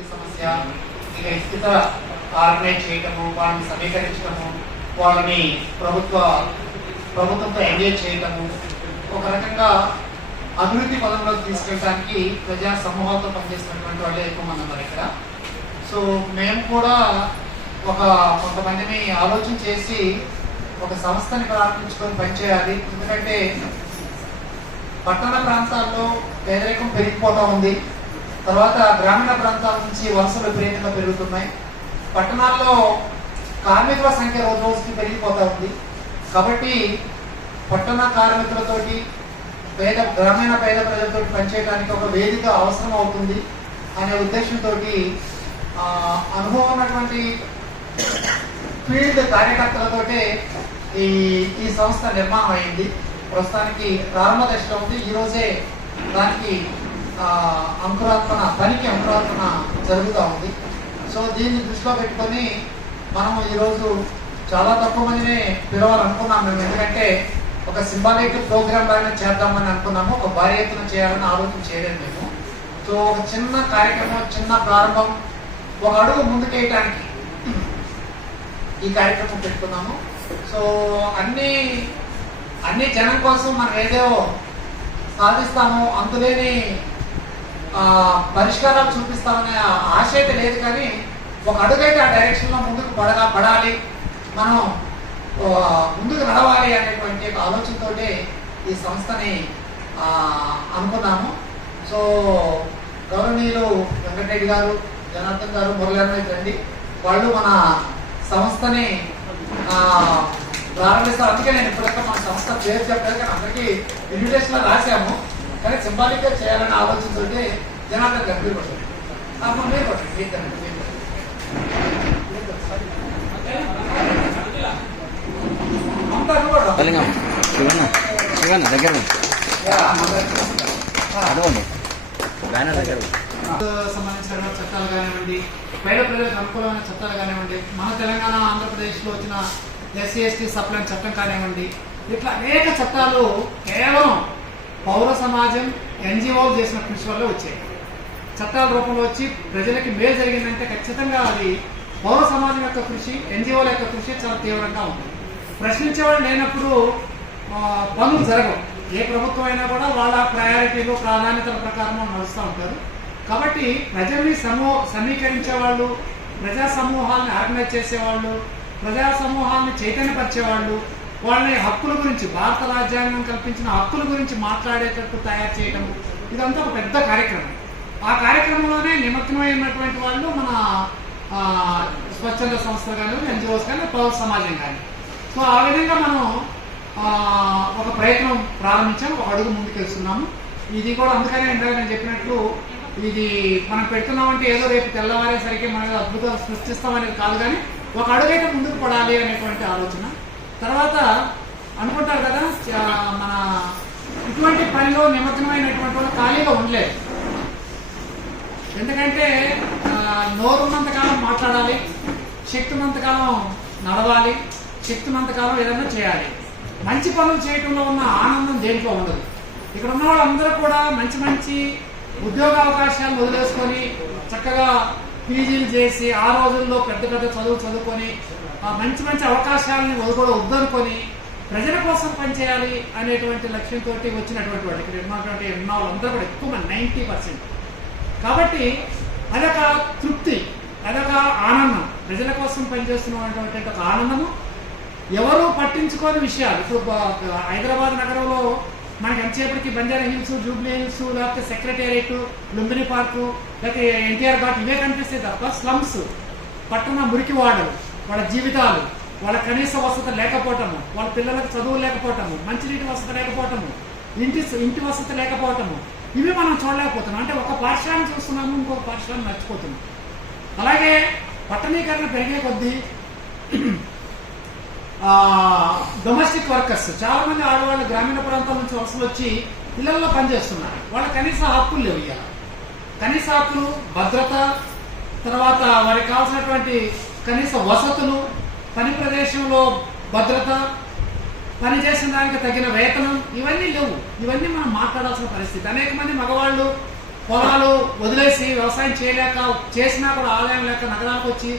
ఆరోగ్య సమస్య ఇక ఇతర ఆర్గనైజ్ చేయటము వాళ్ళని సమీకరించడము వాళ్ళని ప్రభుత్వ ప్రభుత్వంతో ఎంగేజ్ చేయటము ఒక రకంగా అభివృద్ధి పదంలోకి తీసుకెళ్ళడానికి ప్రజా సమూహాలతో పనిచేస్తున్నటువంటి వాళ్ళే ఎక్కువ మంది ఉన్నారు ఇక్కడ. సో మేము కూడా ఒక కొంతమందిని ఆలోచన చేసి ఒక సంస్థని ప్రారంభించుకొని పనిచేయాలి ఎందుకంటే పట్టణ ప్రాంతాల్లో పేదరికం పెరిగిపోతూ ఉంది. తర్వాత గ్రామీణ ప్రాంతాల నుంచి వలసలు విపరీతంగా పెరుగుతున్నాయి. పట్టణాల్లో కార్మికుల సంఖ్య రోజు రోజుకి పెరిగిపోతూ ఉంది. కాబట్టి పట్టణ కార్మికులతోటి పేద గ్రామీణ పేద ప్రజలతో పనిచేయడానికి ఒక వేదిక అవసరం అవుతుంది అనే ఉద్దేశంతో అనుభవం ఉన్నటువంటి ఫీల్డ్ కార్యకర్తలతోటే ఈ ఈ సంస్థ నిర్మాణం అయింది. ప్రస్తుతానికి ప్రారంభ దశలో ఉంది. ఈరోజే దానికి అంకురార్పణ పనికి అంకురార్పణ జరుగుతూ ఉంది. సో దీన్ని దృష్టిలో పెట్టుకొని మనం ఈరోజు చాలా తక్కువ మందిని పిలవాలనుకున్నాం మేము. ఎందుకంటే ఒక సింబాలిక్ ప్రోగ్రామ్ లాగా చేద్దామని అనుకున్నాము. ఒక భారీ ఎత్తున చేయాలని ఆలోచన చేయలేదు మేము. సో ఒక చిన్న కార్యక్రమం చిన్న ప్రారంభం ఒక అడుగు ముందుకేయటానికి ఈ కార్యక్రమం పెట్టుకున్నాము. సో అన్ని అన్ని జనం కోసం మనం ఏదో సాధిస్తాము. అందులేని పరిష్కారాలు చూపిస్తామనే ఆశ అయితే లేదు కానీ ఒక అడుగైతే ఆ డైరెక్షన్లో ముందుకు పడగా పడాలి. మనం ముందుకు నడవాలి అనేటువంటి ఒక ఆలోచనతోటే ఈ సంస్థని అనుకున్నాము. సో గౌరవనీయులు వెంకటరెడ్డి గారు జనార్దన్ గారు మురళీధర్ రండి. వాళ్ళు మన సంస్థని ప్రారంభిస్తారు. అందుకే నేను ఇప్పుడైతే మన సంస్థ పేరు చెప్పలేదు కానీ అందరికీ ఇన్విటేషన్లో రాశాము. కానీ సింబాలిక్గా చేయాలని ఆలోచించుంటే జనార్దన్ కొట్టండి. ఆ, అమ్మ, శివన్న శివన్న దగ్గర బ్యానర్ దగ్గర ఉంది. సంబంధించిన చట్టాలు కానివ్వండి పేద ప్రజలకు అనుకూలమైన చట్టాలు కానివ్వండి మన తెలంగాణ ఆంధ్రప్రదేశ్లో వచ్చిన ఎస్సీ ఎస్టీ సప్లైన్ చట్టం కానివ్వండి ఇట్లా అనేక చట్టాలు కేవలం పౌర సమాజం ఎన్జిఓలు చేసిన కృషి వల్ల వచ్చాయి. చట్టాల రూపంలో వచ్చి ప్రజలకి మేలు జరిగిందంటే ఖచ్చితంగా అది పౌర సమాజం యొక్క కృషి ఎన్జిఓల యొక్క కృషి చాలా తీవ్రంగా ఉంటుంది ప్రశ్నించేవాళ్ళు లేనప్పుడు పనులు జరగవు. ఏ ప్రభుత్వం అయినా కూడా వాళ్ళ ప్రయారిటీలు ప్రాధాన్యతల ప్రకారం నడుస్తూ ఉంటారు. కాబట్టి ప్రజల్ని సమూ సమీకరించే వాళ్ళు ప్రజా సమూహాలను ఆర్గనైజ్ చేసేవాళ్ళు ప్రజా సమూహాలను చైతన్యపరిచేవాళ్ళు వాళ్ళని హక్కుల గురించి భారత రాజ్యాంగం కల్పించిన హక్కుల గురించి మాట్లాడేటట్టు తయారు చేయడం ఇదంతా ఒక పెద్ద కార్యక్రమం. ఆ కార్యక్రమంలోనే నిమగ్నమై ఉన్నటువంటి వాళ్ళు మన స్వచ్ఛంద సంస్థ కానీ ఎన్జిఓస్ కానీ పౌర సమాజం కానీ సో ఆ విధంగా మనం ఒక ప్రయత్నం ప్రారంభించాము ఒక అడుగు ముందుకెళ్తున్నాము. ఇది కూడా అందుకనే ఇందాక నేను చెప్పినట్లు ఇది మనం పెడుతున్నామంటే ఏదో రేపు తెల్లవారేసరికి మనం అద్భుతాలు సృష్టిస్తామనేది కాదు కానీ ఒక అడుగైతే ముందుకు పడాలి అనేటువంటి ఆలోచన. తర్వాత అనుకుంటారు కదా మన ఇటువంటి పనిలో నిమగ్నమైనటువంటి వాళ్ళు ఖాళీగా ఉండలేదు ఎందుకంటే నోరున్నంతకాలం మాట్లాడాలి శక్తి నడవాలి శక్తి ఉన్నంతకాలం ఏదైనా చేయాలి. మంచి పనులు చేయటంలో ఉన్న ఆనందం దేంట్లో ఉండదు. ఇక్కడ ఉన్న వాళ్ళందరూ కూడా మంచి మంచి ఉద్యోగ అవకాశాలు వదిలేసుకొని చక్కగా పీజీలు చేసి ఆ రోజుల్లో పెద్ద పెద్ద చదువు చదువుకొని మంచి మంచి అవకాశాలని వదులు వద్దనుకొని ప్రజల కోసం పనిచేయాలి అనేటువంటి లక్ష్యంతో వచ్చినటువంటి వాళ్ళు. ఇక్కడ ఉన్నటువంటి ఉన్న వాళ్ళందరూ కూడా ఎక్కువ మంది నైంటీ పర్సెంట్. కాబట్టి అదొక తృప్తి అదొక ఆనందం. ప్రజల కోసం పనిచేస్తున్నటువంటి ఒక ఆనందము. ఎవరు పట్టించుకోని విషయాలు. ఇప్పుడు హైదరాబాద్ నగరంలో మనకి ఎంతసేపటికి బంజారా హిల్స్ జూబ్లీ హిల్స్ లేకపోతే సెక్రటేరియట్ లుంబిని పార్కు లేకపోతే ఎన్టీఆర్ పార్క్ ఇవే కనిపిస్తాయి తప్ప స్లమ్స్ పట్టణ మురికి వాడలు వాళ్ళ జీవితాలు వాళ్ళ కనీస వసతి లేకపోవటము వాళ్ళ పిల్లలకు చదువు లేకపోవటము మంచినీటి వసతి లేకపోవటము ఇంటి ఇంటి వసతి లేకపోవటము ఇవి మనం చూడలేకపోతున్నాం. అంటే ఒక పాఠశాలను చూస్తున్నాము ఇంకొక పాఠశాలను మర్చిపోతున్నాం. అలాగే పట్టణీకరణ పెరిగే కొద్దీ డొమెస్టిక్ వర్కర్స్ చాలా మంది ఆడవాళ్ళు గ్రామీణ ప్రాంతాల నుంచి వలసలు వచ్చి ఇళ్ళలో పనిచేస్తున్నారు. వాళ్ళ కనీస హక్కులు లేవు ఇవాళ కనీస హక్కులు భద్రత తర్వాత వారికి కావాల్సినటువంటి కనీస వసతులు పని ప్రదేశంలో భద్రత పని చేసిన దానికి తగిన వేతనం ఇవన్నీ లేవు. ఇవన్నీ మనం మాట్లాడాల్సిన పరిస్థితి. అనేక మంది మగవాళ్ళు పొలాలు వదిలేసి వ్యవసాయం చేయలేక చేసినా కూడా ఆదాయం లేక నగరాలకు వచ్చి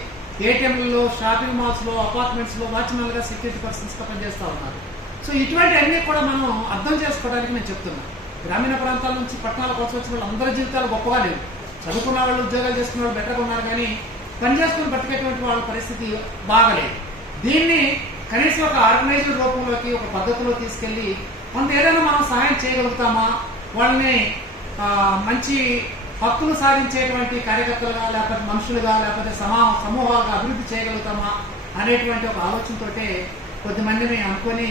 ఏటీఎంలలో షాపింగ్ మాల్స్లో అపార్ట్మెంట్స్లో వాచ్మెన్లుగా సెక్యూరిటీ పర్సన్స్గా పనిచేస్తూ ఉన్నారు. సో ఇటువంటి అన్నీ కూడా మనం అర్థం చేసుకోవడానికి నేను చెప్తున్నాను గ్రామీణ ప్రాంతాల నుంచి పట్టణాల కోసం వచ్చిన వాళ్ళు అందరి జీవితాలు గొప్పగా లేవు. చదువుకున్న వాళ్ళు ఉద్యోగాలు చేసుకున్న వాళ్ళు బెటర్గా ఉన్నారు కానీ పని చేసుకుని బతికేటువంటి వాళ్ళ పరిస్థితి బాగలేదు. దీన్ని కనీసం ఒక ఆర్గనైజ్డ్ రూపంలోకి ఒక పద్ధతిలో తీసుకెళ్ళి కొంత ఏదైనా మనం సహాయం చేయగలుగుతామా? వాళ్ళని మంచి హక్కులు సాధించేటువంటి కార్యకర్తలుగా లేకపోతే మనుషులుగా లేకపోతే సమా సమూహాలుగా అభివృద్ధి చేయగలుగుతామా అనేటువంటి ఒక ఆలోచనతోటే కొద్దిమందిని అనుకొని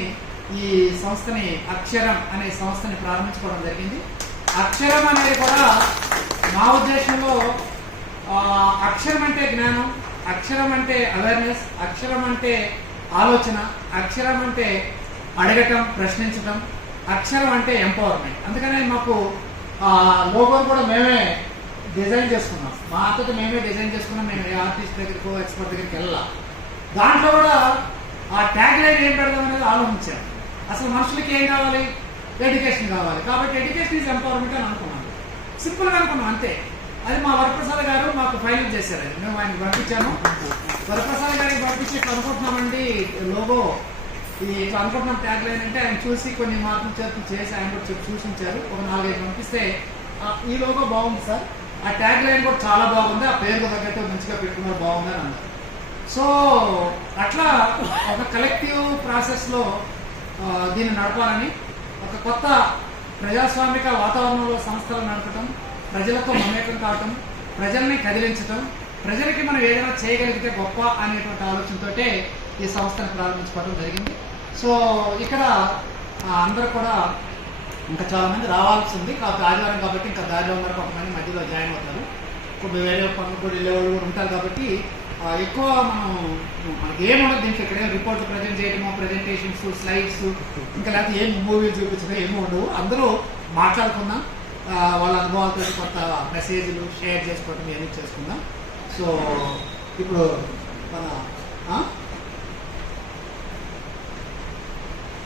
ఈ సంస్థని అక్షరం అనే సంస్థని ప్రారంభించుకోవడం జరిగింది. అక్షరం అనేది కూడా మా ఉద్దేశంలో అక్షరం అంటే జ్ఞానం అక్షరం అంటే అవేర్నెస్ అక్షరం అంటే ఆలోచన అక్షరం అంటే అడగటం ప్రశ్నించటం అక్షరం అంటే ఎంపవర్మెంట్. అందుకనే మాకు లోగో కూడా మేమే డిజైన్ చేసుకున్నాం. మా అంతటి మేమే డిజైన్ చేసుకున్నాం. మేము ఏ ఆర్టిస్ట్ దగ్గరికి ఎక్స్పర్ట్ దగ్గరికి వెళ్ళాం దాంట్లో కూడా ఆ ట్యాగ్ లైన్ ఏం పెడదాం అనేది ఆలోచించాం. అసలు మనుషులకి ఏం కావాలి? ఎడ్యుకేషన్ కావాలి. కాబట్టి ఎడ్యుకేషన్ ఈజ్ ఎంపవర్మెంట్ అని అనుకున్నాం. సింపుల్గా అనుకున్నాం అంతే. అది మా వరప్రసాద్ గారు మాకు ఫైనల్ చేశారు. అది మేము ఆయనకి పంపించాము. వరప్రసాద్ గారికి పంపించి కనుకుంటున్నామండి లోగో ఇది ఇట్లా ట్యాగ్ లైన్ అంటే ఆయన చూసి కొన్ని మార్పులు చేర్పులు చేసి ఆయన కూడా చెప్పి సూచించారు. ఒక నాలుగైదు పంపిస్తే ఈ లోగో బాగుంది సార్. ఆ ట్యాగ్ లైన్ కూడా చాలా బాగుంది. ఆ పేరు తగ్గట్టు మంచిగా పెట్టుకున్నారు బాగుంది అని అన్నారు. సో అట్లా ఒక కలెక్టివ్ ప్రాసెస్లో దీన్ని నడపాలని ఒక కొత్త ప్రజాస్వామిక వాతావరణంలో సంస్థలు నడపటం ప్రజలతో మమేకం కావటం ప్రజల్ని కదిలించటం ప్రజలకి మనం ఏదైనా చేయగలిగితే గొప్ప అనేటువంటి ఆలోచనతోటే ఈ సంస్థను ప్రారంభించుకోవడం జరిగింది. సో ఇక్కడ అందరూ కూడా ఇంకా చాలా మంది రావాల్సి ఉంది. కాబట్టి ఆదివారం కాబట్టి ఇంకా దారిలో ఉన్నారు కొంతమంది మధ్యలో జాయిన్ అవుతారు. ఇప్పుడు వేరే పనులు కూడా వెళ్ళే వాళ్ళు కూడా ఉంటారు కాబట్టి ఎక్కువ మనం మనకి ఏం ఉండదు దీంట్లో ఇక్కడ రిపోర్ట్ ప్రజెంట్ చేయడము ప్రజెంటేషన్స్ స్లైడ్స్ ఇంకా లేకపోతే ఏం మూవీలు చూపించడం ఏమి ఉండవు. అందరూ మాట్లాడుకుందాం. వాళ్ళ అనుభవాలతో కొంత మెసేజ్లు షేర్ చేసుకోవడం ఇవన్నీ చేసుకుందాం. సో ఇప్పుడు మన